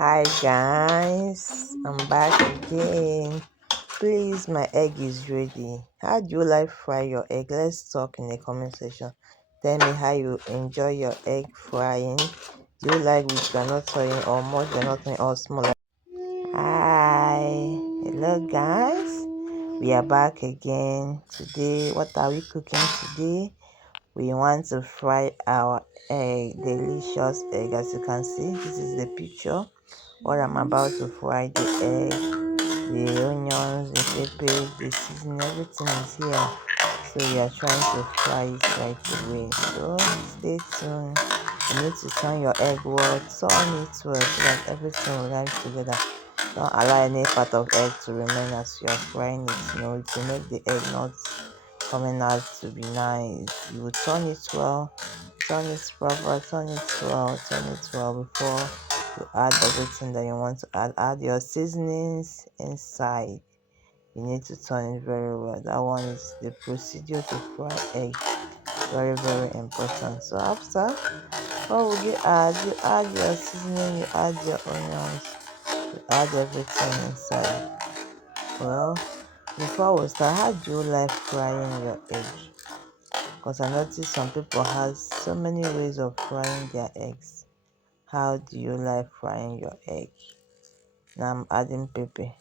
Hi guys, I'm back again. Please, my egg is ready. How do you like fry your egg? Let's talk in the comment section. Tell me how you enjoy your egg frying. Do you like with granite oil or more granite oil or smaller? Hi, hello guys. We are back again today. What are we cooking today? We want to fry our egg, delicious egg. As you can see, this is the picture. What I'm about to fry: the egg, the onions, the peppers, the seasoning, everything is here. So we are trying to fry it right away. So stay tuned. You need to turn your egg well, turn it well so that everything will rise together. Don't allow any part of egg to remain as you are frying it. It will make the egg not coming out to be nice. You will turn it well, turn it proper, turn it well before you add everything that you want to add your seasonings inside. You need to turn it very well. That one is the procedure to fry egg. Very, very important. So after, what will you add? You add your seasoning, you add your onions, you add everything inside. Well, before we start, how do you like frying your egg? Because I noticed some people have so many ways of frying their eggs. How do you like frying your egg? Now I'm adding pepper.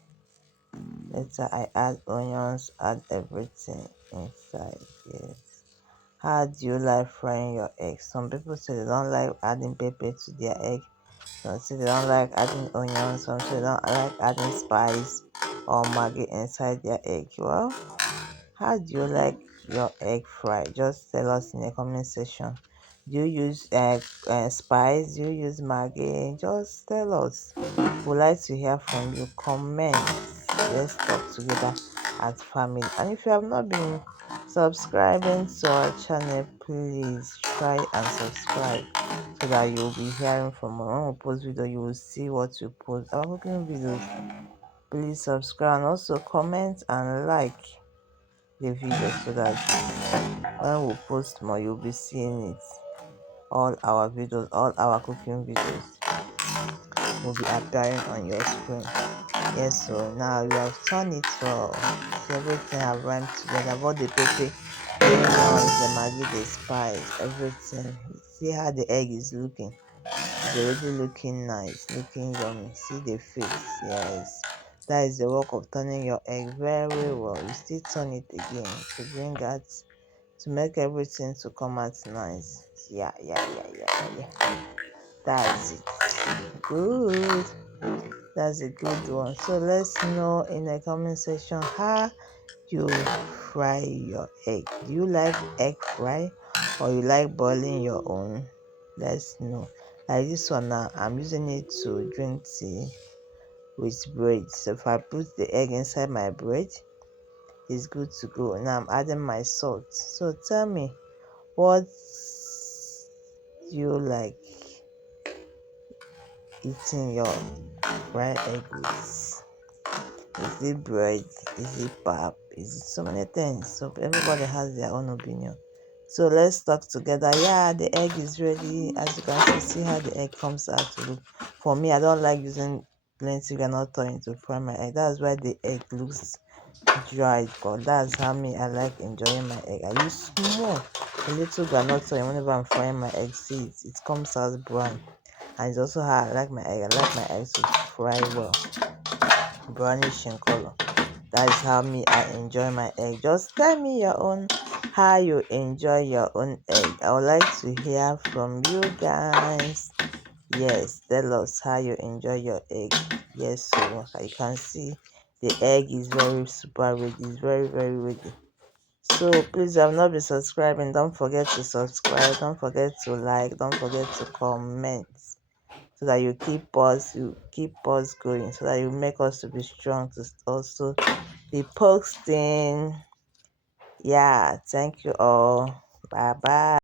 Later I add onions, add everything inside. Yes. How do you like frying your egg? Some people say they don't like adding pepper to their egg. Some say they don't like adding onions. Some say they don't like adding spice or maggi inside their egg. Well, how do you like your egg fried? Just tell us in the comment section. Do you use spice? Do you use maggi? Just tell us. We'd like to hear from you. Comment. Let's talk together as family. And if you have not been subscribing to our channel, please try and subscribe so that you'll be hearing from us. When we post video, you will see what you post. Our cooking videos. Please subscribe and also comment and like the video so that when we post more, you'll be seeing it. All our videos, all our cooking videos will be appearing on your screen. Yes, so now you have turned it well. See, everything have run together. What the pepper, the onions, the maggi, the spice, everything. See how the egg is looking. It's already looking nice, looking yummy. See the face. Yes, that is the work of turning your egg very well. You still turn it again to bring out, to make everything to come out nice. Yeah. That's it. Good. That's a good one. So let's know in the comment section how you fry your egg. Do you like egg fry or you like boiling your own? Let's know. Like this one now, I'm using it to drink tea with bread. So if I put the egg inside my bread, it's good to go. Now I'm adding my salt. So tell me, what do you like eating your fried egg with? Is it bread? Is it pap? Is it so many things? So everybody has their own opinion. So let's talk together. Yeah, the egg is ready. As you can see how the egg comes out to look. For me, I don't like using plenty granite oil to fry my egg. That's why the egg looks dry. But that's how me I like enjoying my egg. I use a little granite oil whenever I'm frying my egg. See it comes out brown. And it's also how I like my egg. I like my eggs to fry well, brownish in color. That is how me I enjoy my egg. Just tell me your own, how you enjoy your own egg. I would like to hear from you guys. Yes, tell us how you enjoy your egg. Yes, so you can see the egg is very super ready. It's very, very ready. So please, have not been subscribing, don't forget to subscribe, don't forget to like, don't forget to comment, so that you keep us going, so that you make us to be strong to also be posting. Yeah, thank you all. Bye bye.